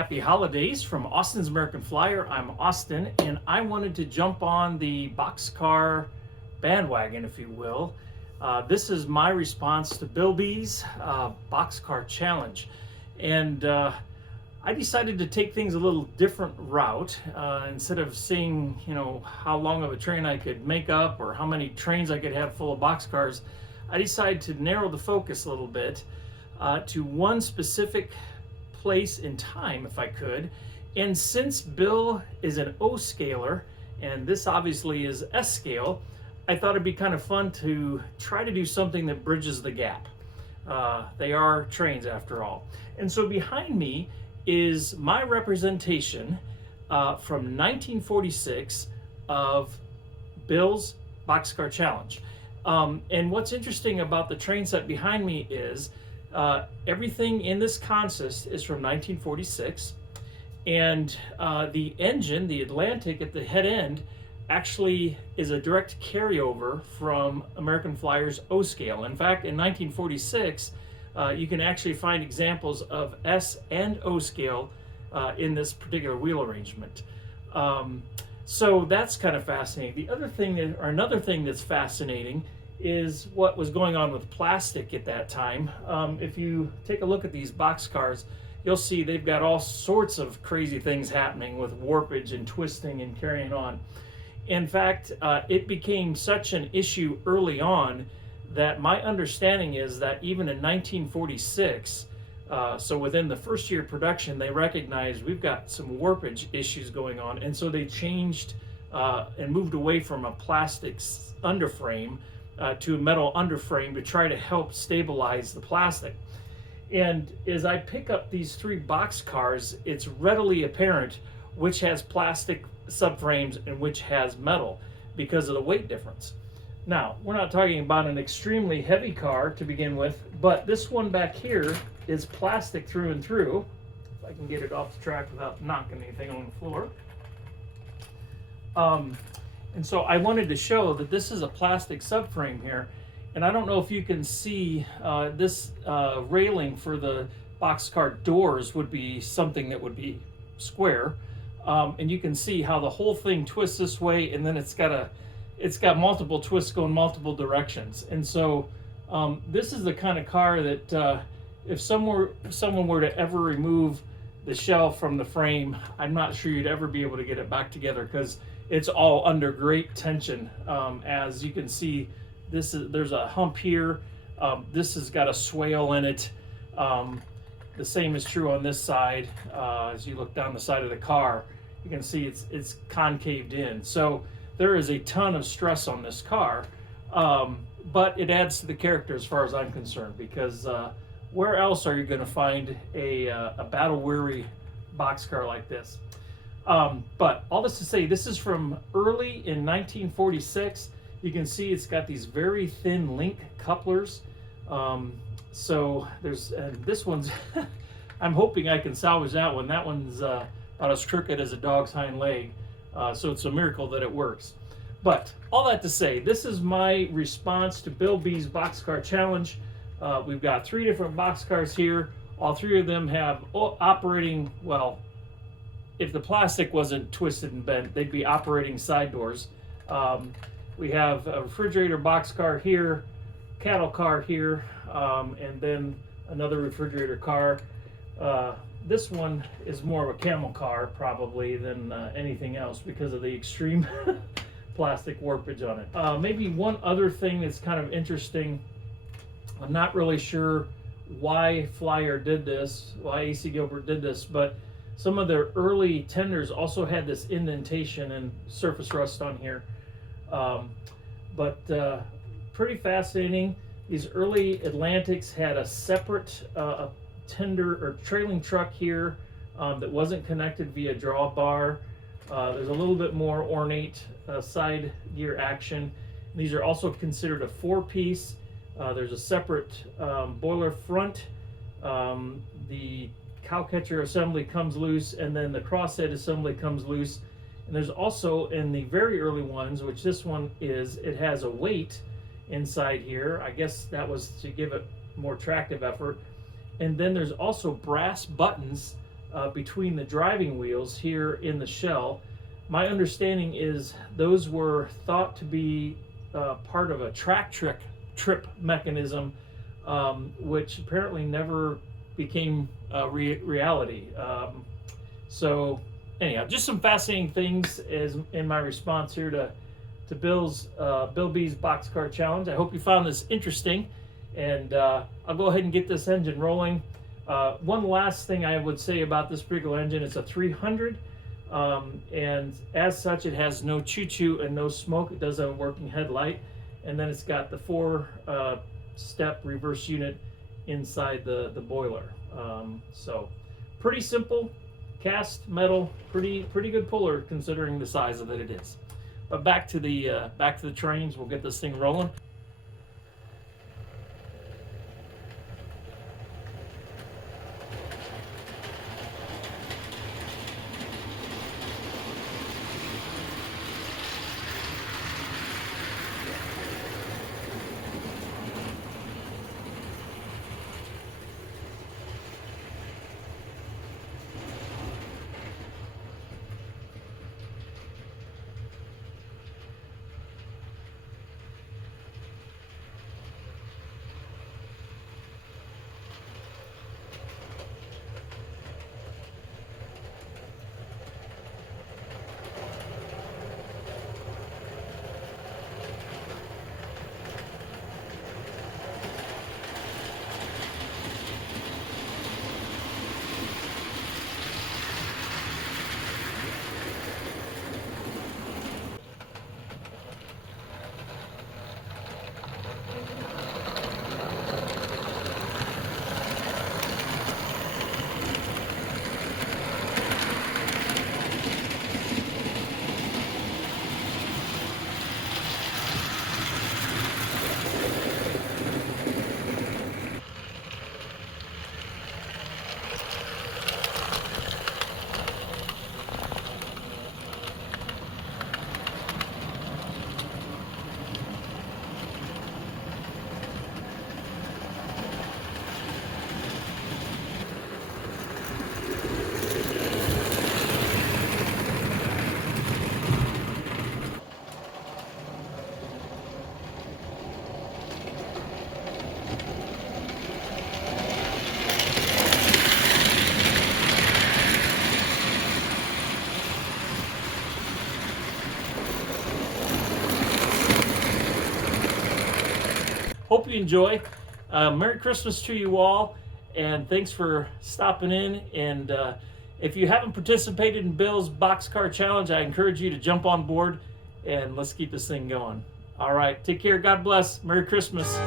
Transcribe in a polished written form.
happy holidays from Austin's American Flyer. I'm Austin, and I wanted to jump on the boxcar bandwagon, if you will. This is my response to Bill B's boxcar challenge. And I decided to take things a little different route. Instead of seeing, how long of a train I could make up or how many trains I could have full of boxcars, I decided to narrow the focus a little bit to one specific place in time, if I could. And since Bill is an O scaler and this obviously is S scale, I thought it'd be kind of fun to try to do something that bridges the gap. They are trains after all. And so behind me is my representation from 1946 of Bill's boxcar challenge. And what's interesting about the train set behind me is everything in this consist is from 1946, and the engine, the Atlantic at the head end, actually is a direct carryover from American Flyer's O scale. In fact, in 1946, you can actually find examples of S and O scale in this particular wheel arrangement. So that's kind of fascinating. Another thing that's fascinating is what was going on with plastic at that time. If you take a look at these boxcars, you'll see they've got all sorts of crazy things happening with warpage and twisting and carrying on. In fact, it became such an issue early on that my understanding is that even in 1946, so within the first year of production, they recognized we've got some warpage issues going on, and so they changed and moved away from a plastic underframe to a metal underframe to try to help stabilize the plastic. And as I pick up these three boxcars, it's readily apparent which has plastic subframes and which has metal because of the weight difference. Now, we're not talking about an extremely heavy car to begin with, but this one back here is plastic through and through. If I can get it off the track without knocking anything on the floor. And so I wanted to show that this is a plastic subframe here. And I don't know if you can see this railing for the boxcar doors would be something that would be square. And you can see how the whole thing twists this way, and then it's got multiple twists going multiple directions. And so this is the kind of car that if someone were to ever remove the shell from the frame, I'm not sure you'd ever be able to get it back together because it's all under great tension. As you can see, there's a hump here. This has got a swale in it. The same is true on this side. As you look down the side of the car, you can see it's concaved in. So there is a ton of stress on this car, but it adds to the character as far as I'm concerned, because where else are you going to find a battle-weary boxcar like this? But all this to say, this is from early in 1946. You can see it's got these very thin link couplers. So there's this one's, I'm hoping I can salvage that one. That one's about as crooked as a dog's hind leg. So it's a miracle that it works. But all that to say, this is my response to Bill B's boxcar challenge. We've got three different boxcars here. All three of them have operating, well, if the plastic wasn't twisted and bent, they'd be operating side doors. We have a refrigerator boxcar here, cattle car here, and then another refrigerator car. This one is more of a camel car probably than anything else because of the extreme plastic warpage on it. Maybe one other thing that's kind of interesting, I'm not really sure why Flyer did this, why AC Gilbert did this, but some of their early tenders also had this indentation and surface rust on here. But pretty fascinating. These early Atlantics had a separate tender or trailing truck here that wasn't connected via drawbar. There's a little bit more ornate side gear action. These are also considered a four-piece. There's a separate boiler front. The cowcatcher assembly comes loose, and then the crosshead assembly comes loose. And there's also, in the very early ones, which this one is, it has a weight inside here. I guess that was to give it more tractive effort. And then there's also brass buttons between the driving wheels here in the shell. My understanding is those were thought to be part of a track trip mechanism, which apparently never became reality. So anyhow, just some fascinating things as in my response here to Bill B's Boxcar Challenge. I hope you found this interesting, and I'll go ahead and get this engine rolling. One last thing I would say about this particular engine, it's a 300, and as such it has no choo-choo and no smoke. It does have a working headlight, and then it's got the 4-step reverse unit inside the boiler. So pretty simple, cast metal, pretty good puller considering the size that it is. But back to the trains, we'll get this thing rolling. Hope you enjoy. Merry Christmas to you all, and thanks for stopping in. And if you haven't participated in Bill's Boxcar Challenge, I encourage you to jump on board and let's keep this thing going. All right, take care. God bless. Merry Christmas.